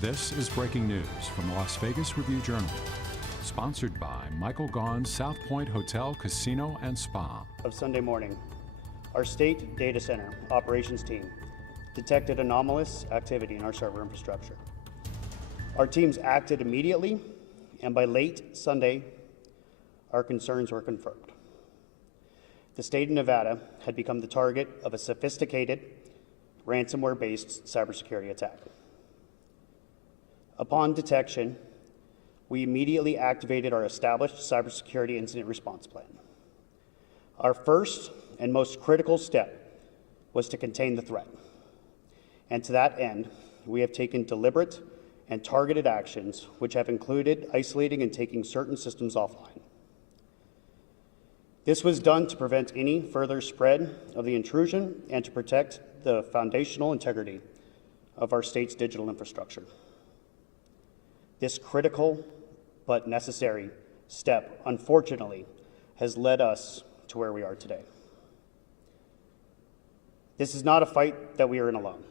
This is breaking news from the Las Vegas Review-Journal, sponsored by Michael Gaughan's South Point Hotel, Casino, and Spa. Of Sunday morning, our state data center operations team detected anomalous activity in our server infrastructure. Our teams acted immediately, and by late Sunday, our concerns were confirmed. The state of Nevada had become the target of a sophisticated, ransomware-based cybersecurity attack. Upon detection, we immediately activated our established cybersecurity incident response plan. Our first and most critical step was to contain the threat. And to that end, we have taken deliberate and targeted actions, which have included isolating and taking certain systems offline. This was done to prevent any further spread of the intrusion and to protect the foundational integrity of our state's digital infrastructure. This critical but necessary step, unfortunately, has led us to where we are today. This is not a fight that we are in alone.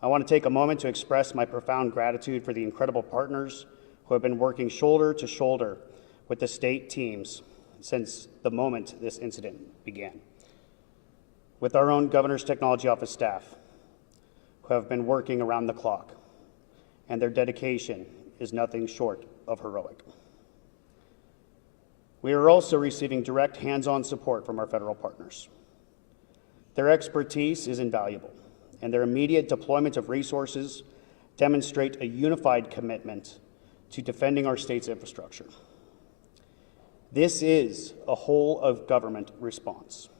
I want to take a moment to express my profound gratitude for the incredible partners who have been working shoulder to shoulder with the state teams since the moment this incident began. With our own Governor's Technology Office staff, who have been working around the clock, and their dedication is nothing short of heroic. We are also receiving direct hands-on support from our federal partners. Their expertise is invaluable, and their immediate deployment of resources demonstrate a unified commitment to defending our state's infrastructure. This is a whole-of-government response.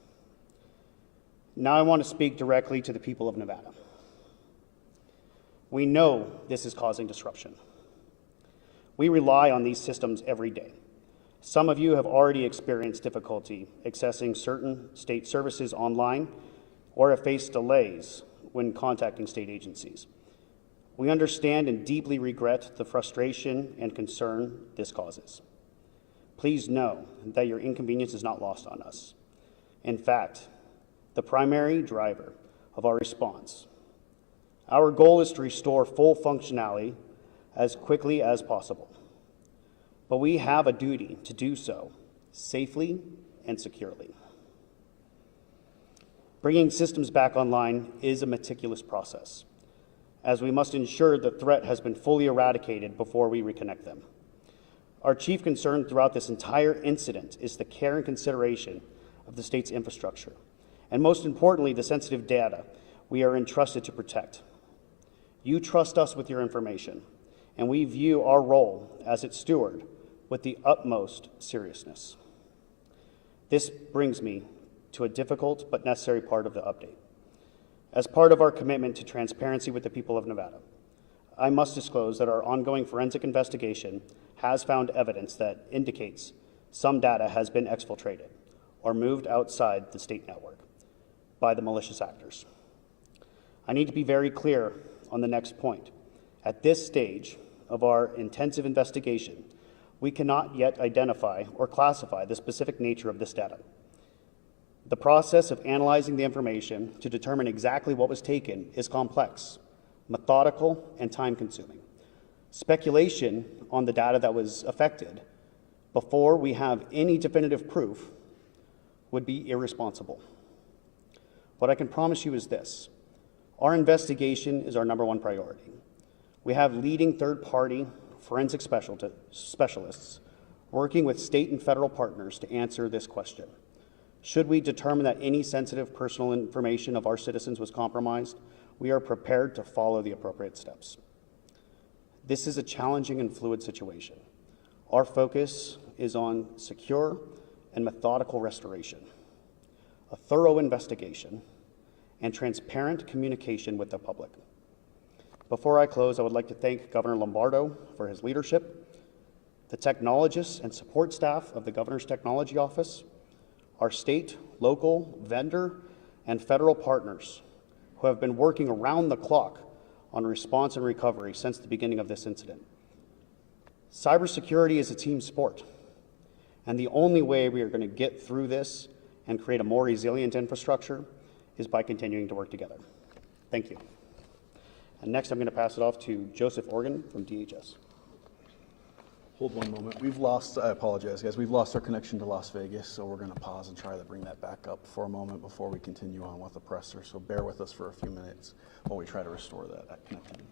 Now I want to speak directly to the people of Nevada. We know this is causing disruption. We rely on these systems every day. Some of you have already experienced difficulty accessing certain state services online or have faced delays when contacting state agencies. We understand and deeply regret the frustration and concern this causes. Please know that your inconvenience is not lost on us. In fact, the primary driver of our response. Our goal is to restore full functionality as quickly as possible, but we have a duty to do so safely and securely. Bringing systems back online is a meticulous process, as we must ensure the threat has been fully eradicated before we reconnect them. Our chief concern throughout this entire incident is the care and consideration of the state's infrastructure, and most importantly, the sensitive data we are entrusted to protect. You trust us with your information, and we view our role as its steward with the utmost seriousness. This brings me to a difficult but necessary part of the update. As part of our commitment to transparency with the people of Nevada, I must disclose that our ongoing forensic investigation has found evidence that indicates some data has been exfiltrated or moved outside the state network by the malicious actors. I need to be very clear on the next point. At this stage of our intensive investigation, we cannot yet identify or classify the specific nature of this data. The process of analyzing the information to determine exactly what was taken is complex, methodical, and time-consuming. Speculation on the data that was affected before we have any definitive proof would be irresponsible. What I can promise you is this: our investigation is our #1 priority. We have leading third-party forensic specialists working with state and federal partners to answer this question. Should we determine that any sensitive personal information of our citizens was compromised, we are prepared to follow the appropriate steps. This is a challenging and fluid situation. Our focus is on secure and methodical restoration, a thorough investigation, and transparent communication with the public. Before I close, I would like to thank Governor Lombardo for his leadership, the technologists and support staff of the Governor's Technology Office, our state, local, vendor, and federal partners who have been working around the clock on response and recovery since the beginning of this incident. Cybersecurity is a team sport, and the only way we are going to get through this and create a more resilient infrastructure is by continuing to work together. Thank you. And next, I'm going to pass it off to Joseph Organ from DHS. Hold one moment. I apologize, guys. We've lost our connection to Las Vegas, so we're going to pause and try to bring that back up for a moment before we continue on with the presser. So bear with us for a few minutes while we try to restore that connectivity.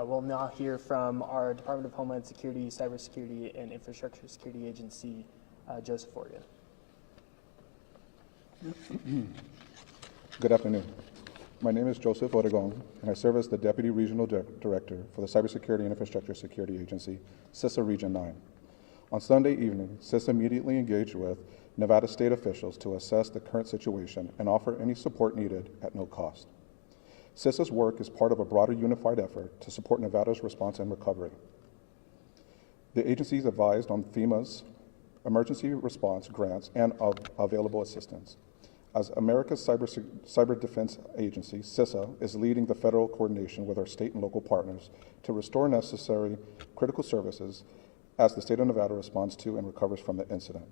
We'll now hear from our Department of Homeland Security, Cybersecurity, and Infrastructure Security Agency, Joseph Organ. Good afternoon. My name is Joseph Oregon, and I serve as the Deputy Regional Director for the Cybersecurity and Infrastructure Security Agency, CISA Region 9. On Sunday evening, CISA immediately engaged with Nevada state officials to assess the current situation and offer any support needed at no cost. CISA's work is part of a broader unified effort to support Nevada's response and recovery. The agency is advised on FEMA's emergency response grants and available assistance. As America's cyber defense agency, CISA is leading the federal coordination with our state and local partners to restore necessary critical services as the state of Nevada responds to and recovers from the incident.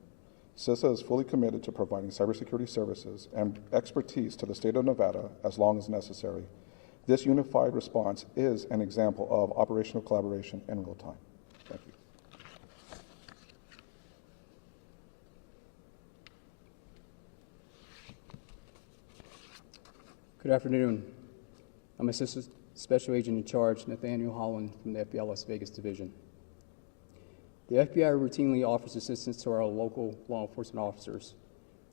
CISA is fully committed to providing cybersecurity services and expertise to the state of Nevada as long as necessary. This unified response is an example of operational collaboration in real time. Thank you. Good afternoon. I'm Assistant Special Agent in Charge, Nathaniel Holland from the FBI Las Vegas Division. The FBI routinely offers assistance to our local law enforcement officers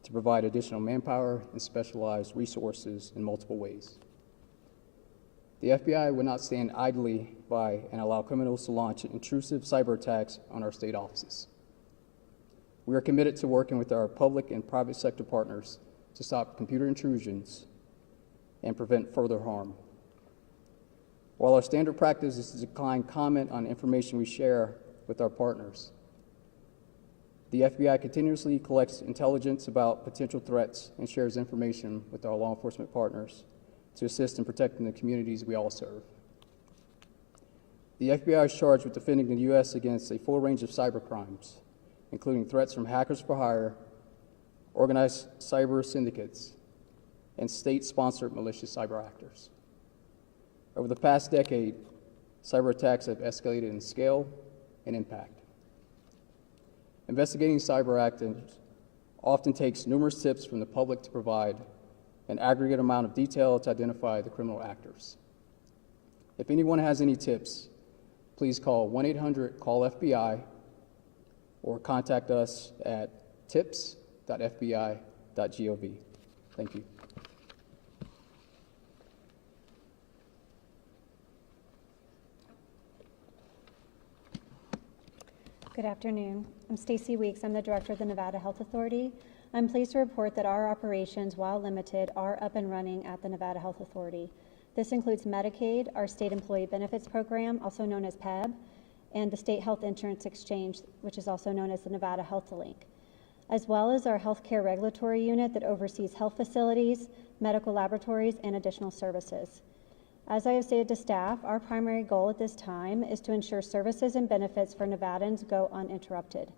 to provide additional manpower and specialized resources in multiple ways. The FBI would not stand idly by and allow criminals to launch intrusive cyber attacks on our state offices. We are committed to working with our public and private sector partners to stop computer intrusions and prevent further harm. While our standard practice is to decline comment on information we share with our partners, the FBI continuously collects intelligence about potential threats and shares information with our law enforcement partners to assist in protecting the communities we all serve. The FBI is charged with defending the U.S. against a full range of cyber crimes, including threats from hackers for hire, organized cyber syndicates, and state-sponsored malicious cyber actors. Over the past decade, cyber attacks have escalated in scale and impact. Investigating cyber actors often takes numerous tips from the public to provide an aggregate amount of detail to identify the criminal actors. If anyone has any tips, please call 1-800-CALL-FBI or contact us at tips.fbi.gov. Thank you. Good afternoon. I'm Stacy Weeks. I'm the Director of the Nevada Health Authority. I'm pleased to report that our operations, while limited, are up and running at the Nevada Health Authority. This includes Medicaid, our state employee benefits program, also known as PEB, and the State Health Insurance Exchange, which is also known as the Nevada Health Link, as well as our healthcare regulatory unit that oversees health facilities, medical laboratories, and additional services. As I have stated to staff, our primary goal at this time is to ensure services and benefits for Nevadans go uninterrupted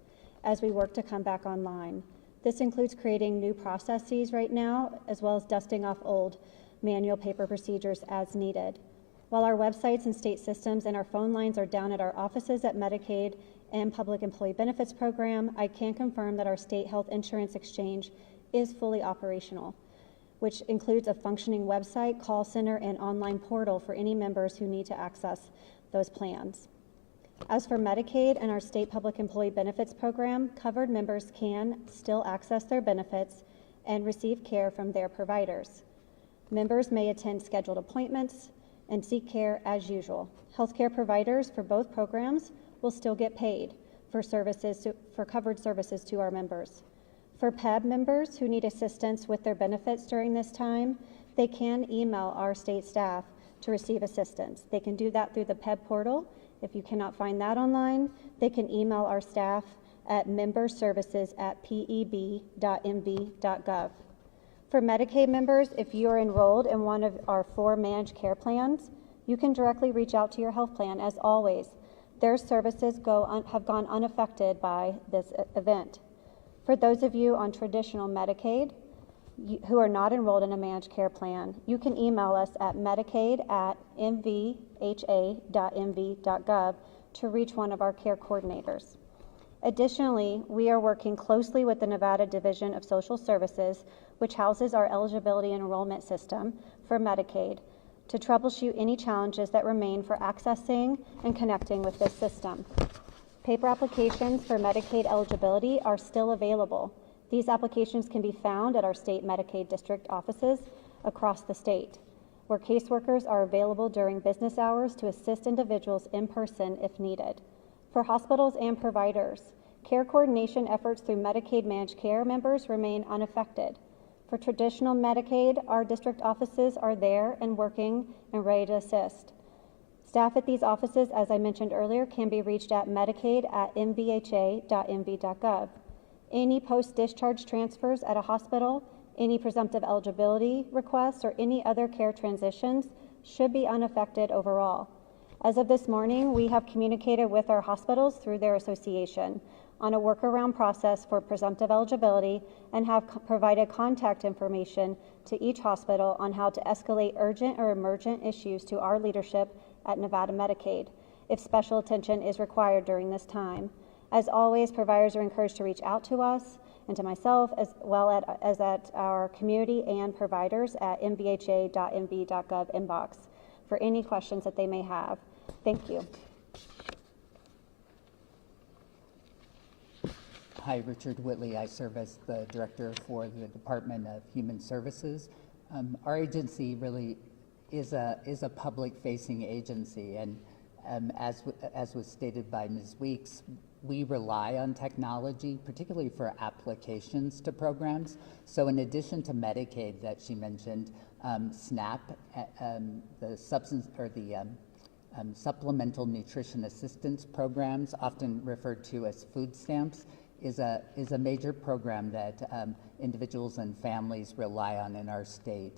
as we work to come back online. This includes creating new processes right now, as well as dusting off old manual paper procedures as needed. While our websites and state systems and our phone lines are down at our offices at Medicaid and Public Employee Benefits Program, I can confirm that our State Health Insurance Exchange is fully operational, which includes a functioning website, call center, and online portal for any members who need to access those plans. As for Medicaid and our State Public Employee Benefits Program, covered members can still access their benefits and receive care from their providers. Members may attend scheduled appointments and seek care as usual. Healthcare providers for both programs will still get paid for covered services to our members. For PEB members who need assistance with their benefits during this time, they can email our state staff to receive assistance. They can do that through the PEB portal. If you cannot find that online, they can email our staff at memberservices@peb.mv.gov. For Medicaid members, if you are enrolled in one of our 4 managed care plans, you can directly reach out to your health plan. As always, their services have gone unaffected by this event. For those of you on traditional Medicaid who are not enrolled in a managed care plan, you can email us at medicaid@mvha.mv.gov to reach one of our care coordinators. Additionally, we are working closely with the Nevada Division of Social Services, which houses our eligibility and enrollment system for Medicaid, to troubleshoot any challenges that remain for accessing and connecting with this system. Paper applications for Medicaid eligibility are still available. These applications can be found at our state Medicaid district offices across the state, where caseworkers are available during business hours to assist individuals in person if needed. For hospitals and providers, care coordination efforts through Medicaid managed care members remain unaffected. For traditional Medicaid, our district offices are there and working and ready to assist. Staff at these offices, as I mentioned earlier, can be reached at medicaid@mvha.mv.gov. Any post-discharge transfers at a hospital, any presumptive eligibility requests, or any other care transitions should be unaffected overall. As of this morning, we have communicated with our hospitals through their association on a workaround process for presumptive eligibility and have provided contact information to each hospital on how to escalate urgent or emergent issues to our leadership at Nevada Medicaid if special attention is required during this time. As always, providers are encouraged to reach out to us and to myself, as well as at our community and providers at mvha.mv.gov inbox for any questions that they may have. Thank you. Hi, Richard Whitley. I serve as the director for the Department of Human Services. Our agency really is a public-facing agency, and as was stated by Ms. Weeks, we rely on technology, particularly for applications to programs. So in addition to Medicaid that she mentioned, SNAP, the Supplemental Nutrition Assistance Programs, often referred to as food stamps, is a major program that individuals and families rely on in our state.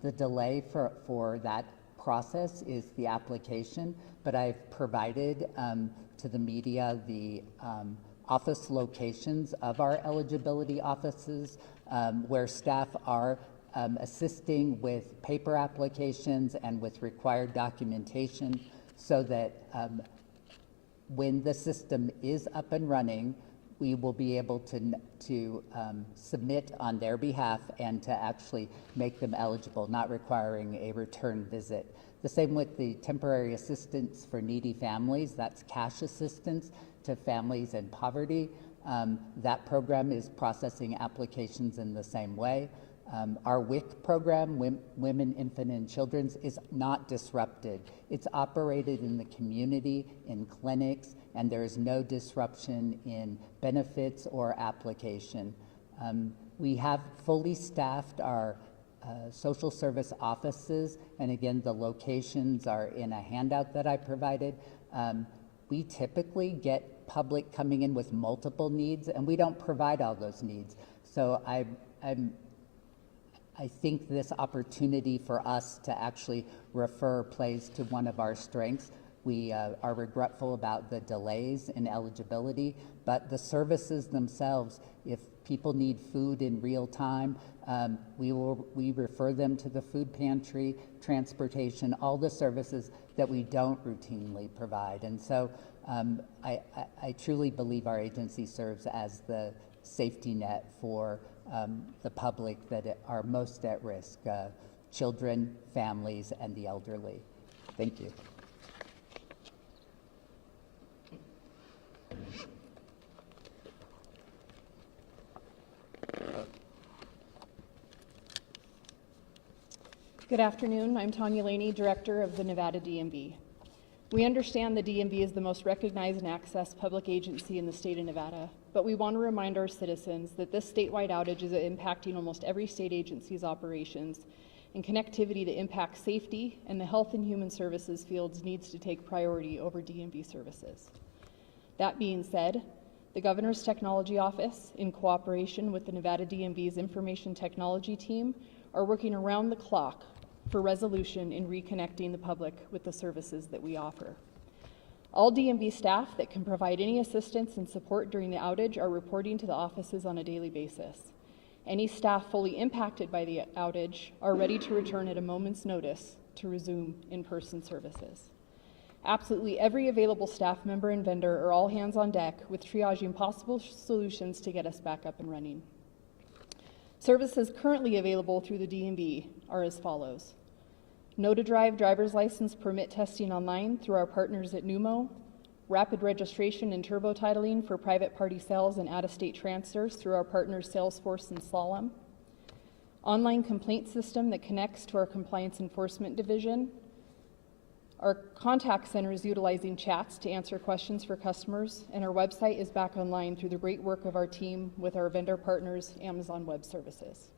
The delay for that process is the application, but I've provided to the media the office locations of our eligibility offices where staff are assisting with paper applications and with required documentation so that when the system is up and running, we will be able to submit on their behalf and to actually make them eligible, not requiring a return visit. The same with the temporary assistance for needy families. That's cash assistance to families in poverty. That program is processing applications in the same way. Our WIC program, Women, Infant, and Children's, is not disrupted. It's operated in the community, in clinics, and there is no disruption in benefits or application. We have fully staffed our social service offices, and again, the locations are in a handout that I provided. We typically get public coming in with multiple needs, and we don't provide all those needs. So I think this opportunity for us to actually refer plays to one of our strengths. We are regretful about the delays in eligibility, but the services themselves, if people need food in real time, we refer them to the food pantry, transportation, all the services that we don't routinely provide. And so I truly believe our agency serves as the safety net for the public that are most at risk, children, families, and the elderly. Thank you. Good afternoon. I'm Tanya Laney, Director of the Nevada DMV. We understand the DMV is the most recognized and accessed public agency in the state of Nevada, but we want to remind our citizens that this statewide outage is impacting almost every state agency's operations, and connectivity that impacts safety and the health and human services fields needs to take priority over DMV services. That being said, the Governor's Technology Office, in cooperation with the Nevada DMV's Information Technology team, are working around the clock for resolution in reconnecting the public with the services that we offer. All DMV staff that can provide any assistance and support during the outage are reporting to the offices on a daily basis. Any staff fully impacted by the outage are ready to return at a moment's notice to resume in-person services. Absolutely every available staff member and vendor are all hands on deck with triaging possible solutions to get us back up and running. Services currently available through the DMV are as follows. Know-to-Drive driver's license permit testing online through our partners at Numo, rapid registration and turbo titling for private party sales and out-of-state transfers through our partners Salesforce and Slalom, online complaint system that connects to our compliance enforcement division, our contact center is utilizing chats to answer questions for customers, and our website is back online through the great work of our team with our vendor partners, Amazon Web Services.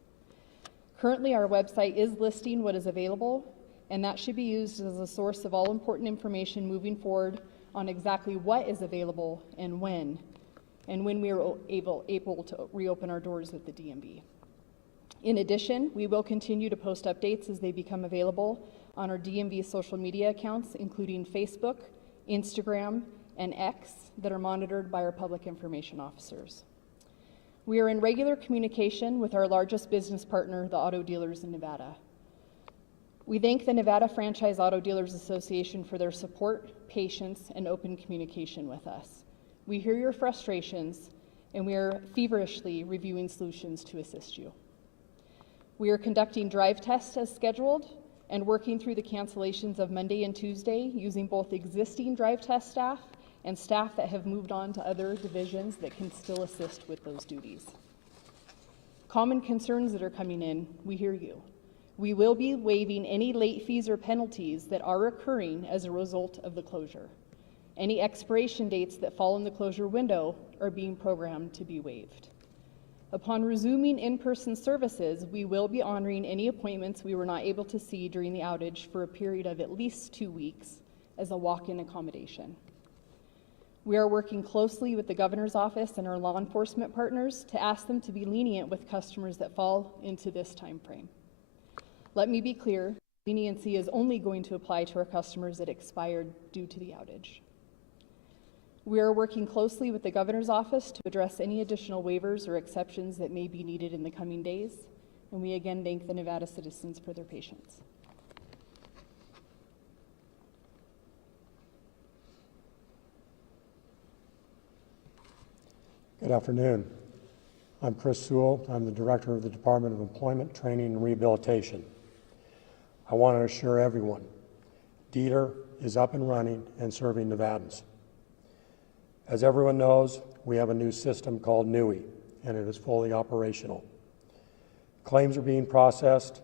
Currently, our website is listing what is available, and that should be used as a source of all important information moving forward on exactly what is available and when we are able to reopen our doors at the DMV. In addition, we will continue to post updates as they become available on our DMV social media accounts, including Facebook, Instagram, and X, that are monitored by our public information officers. We are in regular communication with our largest business partner, the auto dealers in Nevada. We thank the Nevada Franchise Auto Dealers Association for their support, patience, and open communication with us. We hear your frustrations, and we are feverishly reviewing solutions to assist you. We are conducting drive tests as scheduled and working through the cancellations of Monday and Tuesday using both existing drive test staff and staff that have moved on to other divisions that can still assist with those duties. Common concerns that are coming in, we hear you. We will be waiving any late fees or penalties that are occurring as a result of the closure. Any expiration dates that fall in the closure window are being programmed to be waived. Upon resuming in-person services, we will be honoring any appointments we were not able to see during the outage for a period of at least 2 weeks as a walk-in accommodation. We are working closely with the Governor's Office and our law enforcement partners to ask them to be lenient with customers that fall into this time frame. Let me be clear, leniency is only going to apply to our customers that expired due to the outage. We are working closely with the Governor's Office to address any additional waivers or exceptions that may be needed in the coming days, and we again thank the Nevada citizens for their patience. Good afternoon. I'm Chris Sewell. I'm the Director of the Department of Employment, Training, and Rehabilitation. I want to assure everyone, DETR is up and running and serving Nevadans. As everyone knows, we have a new system called NUI, and it is fully operational. Claims are being processed,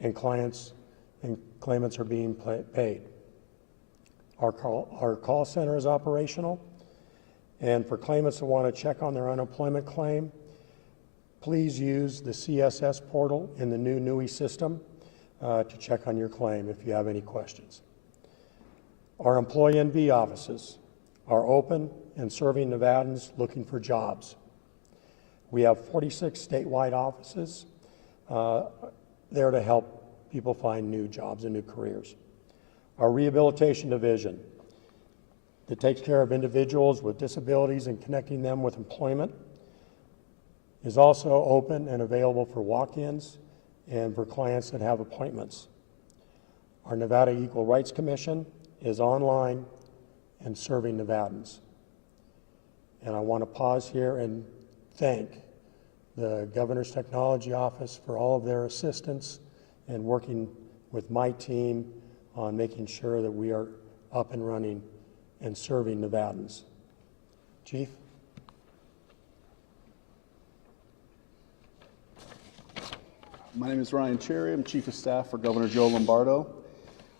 and claimants are being paid. Our call center is operational, and for claimants that want to check on their unemployment claim, please use the CSS portal in the new NUI system to check on your claim if you have any questions. Our employee NV offices are open and serving Nevadans looking for jobs. We have 46 statewide offices there to help people find new jobs and new careers. Our rehabilitation division that takes care of individuals with disabilities and connecting them with employment is also open and available for walk-ins and for clients that have appointments. Our Nevada Equal Rights Commission is online and serving Nevadans. And I want to pause here and thank the Governor's Technology Office for all of their assistance and working with my team on making sure that we are up and running and serving Nevadans. Chief? My name is Ryan Cherry. I'm Chief of Staff for Governor Joe Lombardo.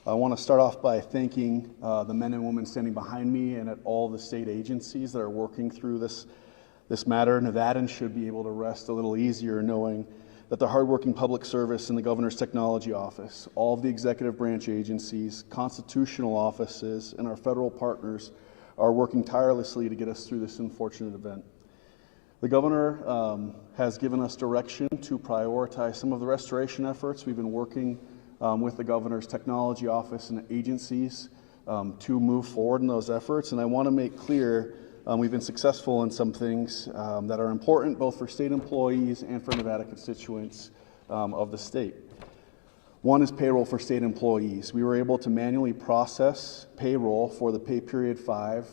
I want to start off by thanking the men and women standing behind me and at all the state agencies that are working through this matter. Nevadans should be able to rest a little easier knowing that the hardworking public service in the Governor's Technology Office, all of the executive branch agencies, constitutional offices, and our federal partners are working tirelessly to get us through this unfortunate event. The Governor has given us direction to prioritize some of the restoration efforts. We've been working with the Governor's Technology Office and agencies to move forward in those efforts, and I want to make clear we've been successful in some things that are important both for state employees and for Nevada constituents of the state. One is payroll for state employees. We were able to manually process payroll for the pay period 5,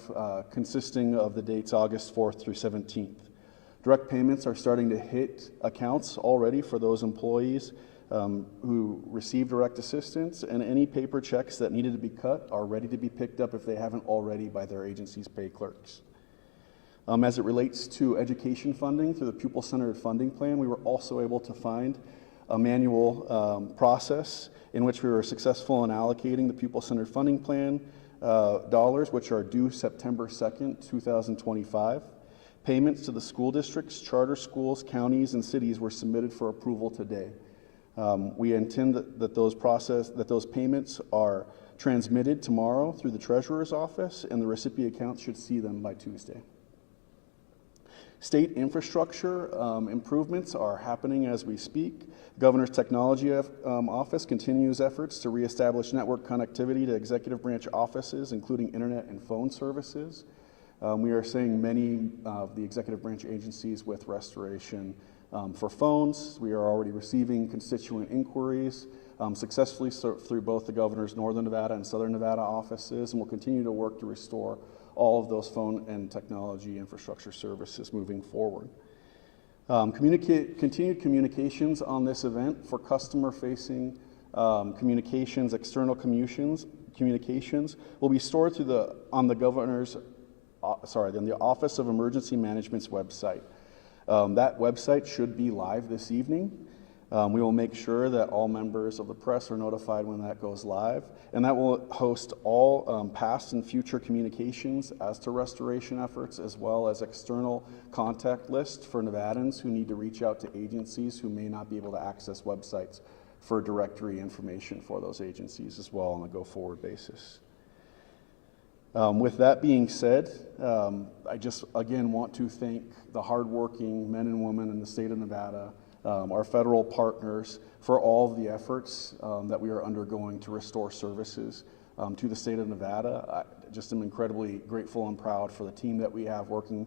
consisting of the dates August 4th through 17th. Direct payments are starting to hit accounts already for those employees who receive direct assistance, and any paper checks that needed to be cut are ready to be picked up if they haven't already by their agency's pay clerks. As it relates to education funding through the pupil-centered funding plan, we were also able to find a manual process in which we were successful in allocating the pupil-centered funding plan dollars, which are due September 2nd, 2025. Payments to the school districts, charter schools, counties, and cities were submitted for approval today. We intend that those payments are transmitted tomorrow through the Treasurer's Office, and the recipient accounts should see them by Tuesday. State infrastructure improvements are happening as we speak. Governor's Technology Office continues efforts to reestablish network connectivity to executive branch offices, including internet and phone services. We are seeing many of the executive branch agencies with restoration for phones. We are already receiving constituent inquiries successfully through both the Governor's Northern Nevada and Southern Nevada offices, and we'll continue to work to restore all of those phone and technology infrastructure services moving forward. Continued communications on this event for customer-facing communications, external communications will be stored through on the Office of Emergency Management's website. That website should be live this evening. We will make sure that all members of the press are notified when that goes live, and that will host all past and future communications as to restoration efforts, as well as external contact lists for Nevadans who need to reach out to agencies who may not be able to access websites for directory information for those agencies as well on a go-forward basis. With that being said, I just again want to thank the hardworking men and women in the state of Nevada, our federal partners, for all of the efforts that we are undergoing to restore services to the state of Nevada. I just am incredibly grateful and proud for the team that we have working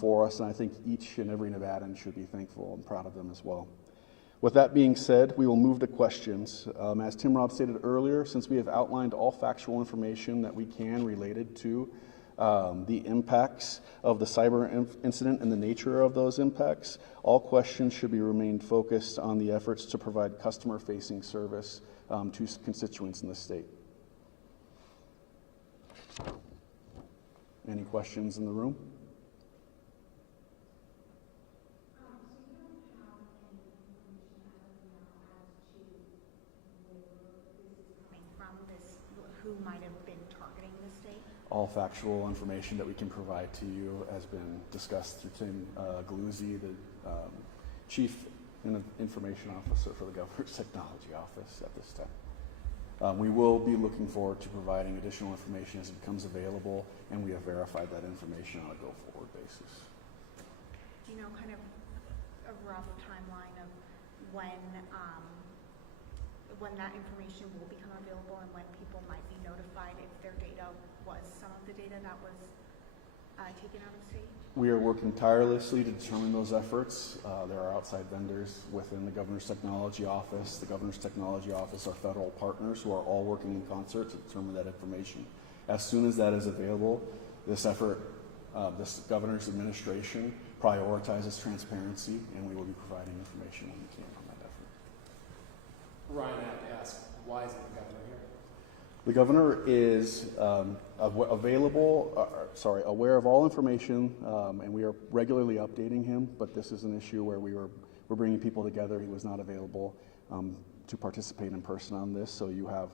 for us, and I think each and every Nevadan should be thankful and proud of them as well. With that being said, we will move to questions. As Tim Robb stated earlier, since we have outlined all factual information that we can related to the impacts of the cyber incident and the nature of those impacts, all questions should be remained focused on the efforts to provide customer-facing service to constituents in the state. Any questions in the room? Who might have been targeting the state? All factual information that we can provide to you has been discussed through Tim Galuzzi, the Chief Information Officer for the Governor's Technology Office at this time. We will be looking forward to providing additional information as it becomes available, and we have verified that information on a go-forward basis. Do you know kind of a rough timeline of when that information will become available and when people might be notified if their data was some of the data that was taken out of state? We are working tirelessly to determine those efforts. There are outside vendors within the Governor's Technology Office. The Governor's Technology Office are federal partners who are all working in concert to determine that information. As soon as that is available, this effort, this Governor's administration prioritizes transparency, and we will be providing information when we can on that effort. Ryan, I have to ask, why isn't the Governor here? The Governor is aware of all information, and we are regularly updating him, but this is an issue where we're bringing people together. He was not available to participate in person on this, so you have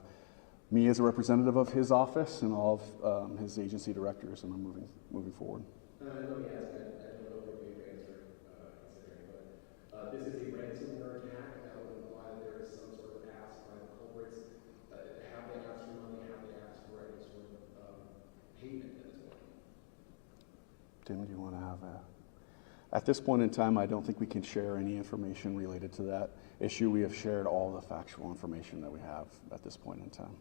me as a representative of his office and all of his agency directors, and I'm moving forward. Let me ask, I don't know if you'll be able to answer considering, but this is a ransomware attack. That would imply that there is some sort of ask by the culprits. Have they asked for money? Have they asked for any sort of payment at this point? Tim, do you want to have that? At this point in time, I don't think we can share any information related to that issue. We have shared all the factual information that we have at this point in time.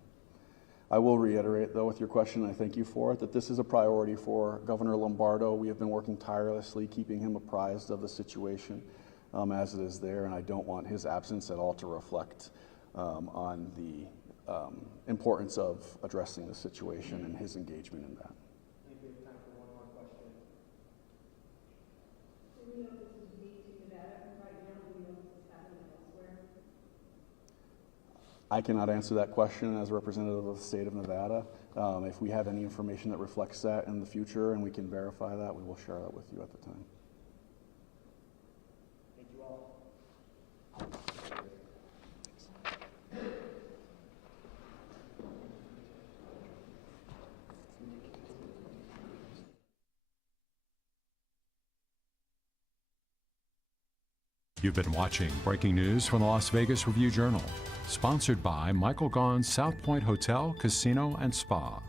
I will reiterate, though, with your question, I thank you for it, that this is a priority for Governor Lombardo. We have been working tirelessly, keeping him apprised of the situation as it is there, and I don't want his absence at all to reflect on the importance of addressing the situation and his engagement in that. I think we have time for one more question. Do we know if this is unique to Nevada right now? Do we know if this is happening elsewhere? I cannot answer that question as a representative of the state of Nevada. If we have any information that reflects that in the future and we can verify that, we will share that with you at the time. Thank you all. You've been watching breaking news from the Las Vegas Review-Journal, sponsored by Michael Gaughan's South Point Hotel, Casino, and Spa.